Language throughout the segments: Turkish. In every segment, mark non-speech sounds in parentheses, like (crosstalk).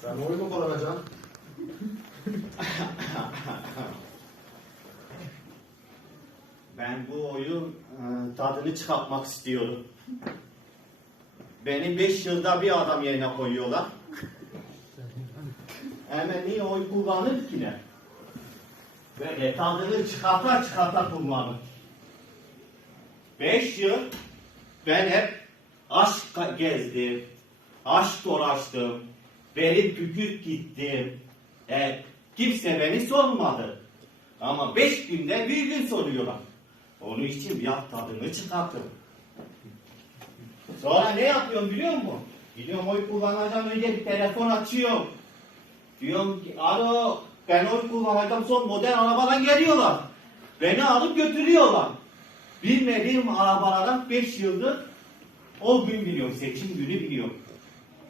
Sen oy mu kullanacaksın? Ben bu oyun e, tadını çıkartmak istiyorum. Beni beş yılda bir adam yerine koyuyorlar. Hemen niye oy kullanır ki ne? Böyle tadını çıkarta çıkarta kullanır. Beş yıl ben hep aşk gezdim, aşk dolaştım, verip bükük gittim. E, kimse beni sormadı. Ama beş günde bir gün soruyorlar. Onun için bir tadını çıkarttım. Sonra ne yapıyorum biliyor musun? Gidiyorum oy kullanacağım önce bir telefon açıyorum. Diyorum ki alo ben oy kullanacağım son model arabadan geliyorlar. Beni alıp götürüyorlar. Bilmediğim arabalardan 5 yıldır o gün biliyorum, seçim günü biliyorum.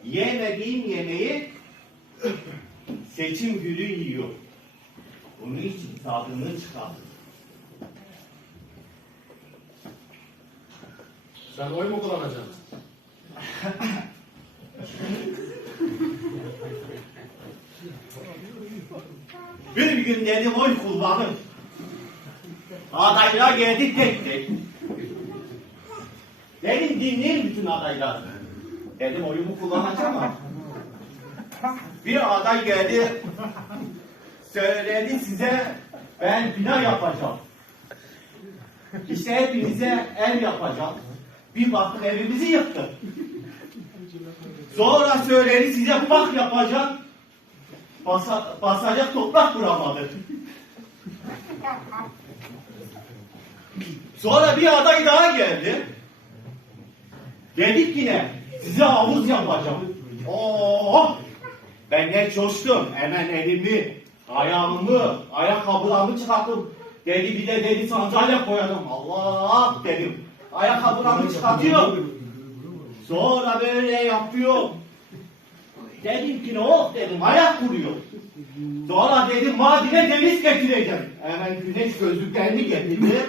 Yemediğim yemeği seçim günü yiyor. Onun için tadını çıkardım. Sen oy mu kullanacaksın? (laughs) Bir gün dedim oy kullanın. Adaylar geldi tek tek. Dedim dinleyin bütün adaylar. Dedim oyumu kullanacağım ama. Bir aday geldi. Söyledi size ben bina yapacağım. İşte hepinize ev yapacağım. Bir baktık evimizi yıktı. Sonra söyledi size bak yapacağım. Basa, basacak toprak kuramadı. Sonra bir aday daha geldi. Dedik yine size havuz yapacağım. Oo! Ben ne coştum. Hemen elimi, ayağımı, ayakkabılarımı çıkarttım. Dedi bir de dedi sandalye koyalım. Allah dedim. Ayakkabılarımı çıkartıyorum. Sonra böyle yapıyor. Dedim ki ne oh dedim ayak vuruyor. Sonra dedim Mardin'e deniz getireceğim. Hemen güneş gözlüklerini getirdi.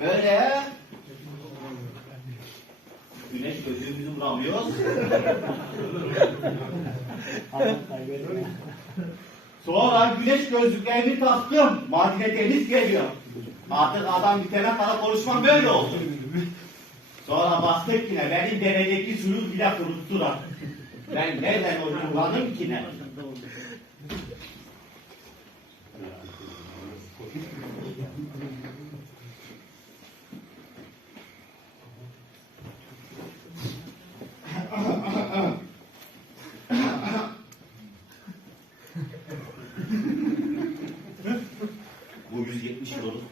Böyle. Güneş gözlüğümüzü bulamıyoruz. Sonra güneş gözlüklerini taktım. Mardin'e deniz geliyor. Artık adam bitene kadar konuşmam böyle oldu. Sonra baktık yine benim deredeki suyu bile kuruttular. Ben nereden oyunlanım ki ne? Bu 170 kiloluk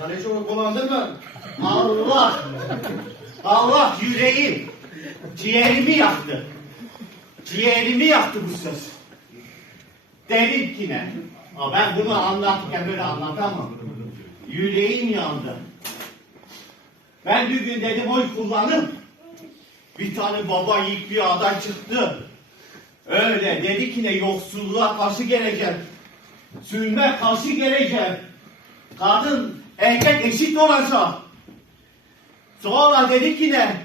Sen hiç oy kullandın mı? Allah! Allah yüreğim, ciğerimi yaktı. Ciğerimi yaktı bu söz. Dedim ki ne? Ben bunu anlatırken böyle anlatamam. Yüreğim yandı. Ben bir gün dedim oy kullanım. Bir tane baba yiğit bir aday çıktı. Öyle dedi ki ne yoksulluğa karşı geleceğim. Zulme karşı geleceğim. Kadın erkek eşit olacak. Sonra dedi ki ne?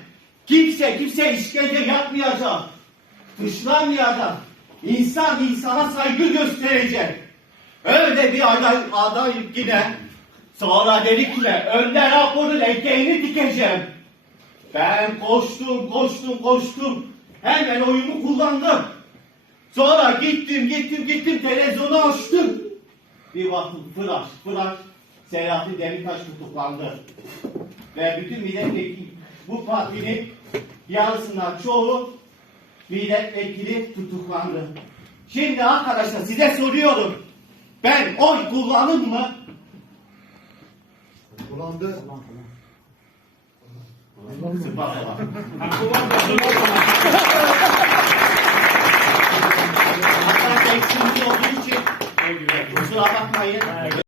Kimse kimse işkence yapmayacak. Dışlanmayacak. İnsan insana saygı gösterecek. Öyle bir aday, aday yine. Sonra dedi ki ne? Önder Apo'nun eteğini dikeceğim. Ben koştum, koştum, koştum. Hemen oyumu kullandım. Sonra gittim, gittim, gittim, televizyonu açtım. Bir baktım flash, flash. Selahattin Demirtaş tutuklandı. Ve bütün milletvekili bu partinin yarısından çoğu milletvekili tutuklandı. Şimdi arkadaşlar size soruyorum. Ben oy kullanım mı? Kullandı. Hatta eksimli olduğu için kusura bakmayın.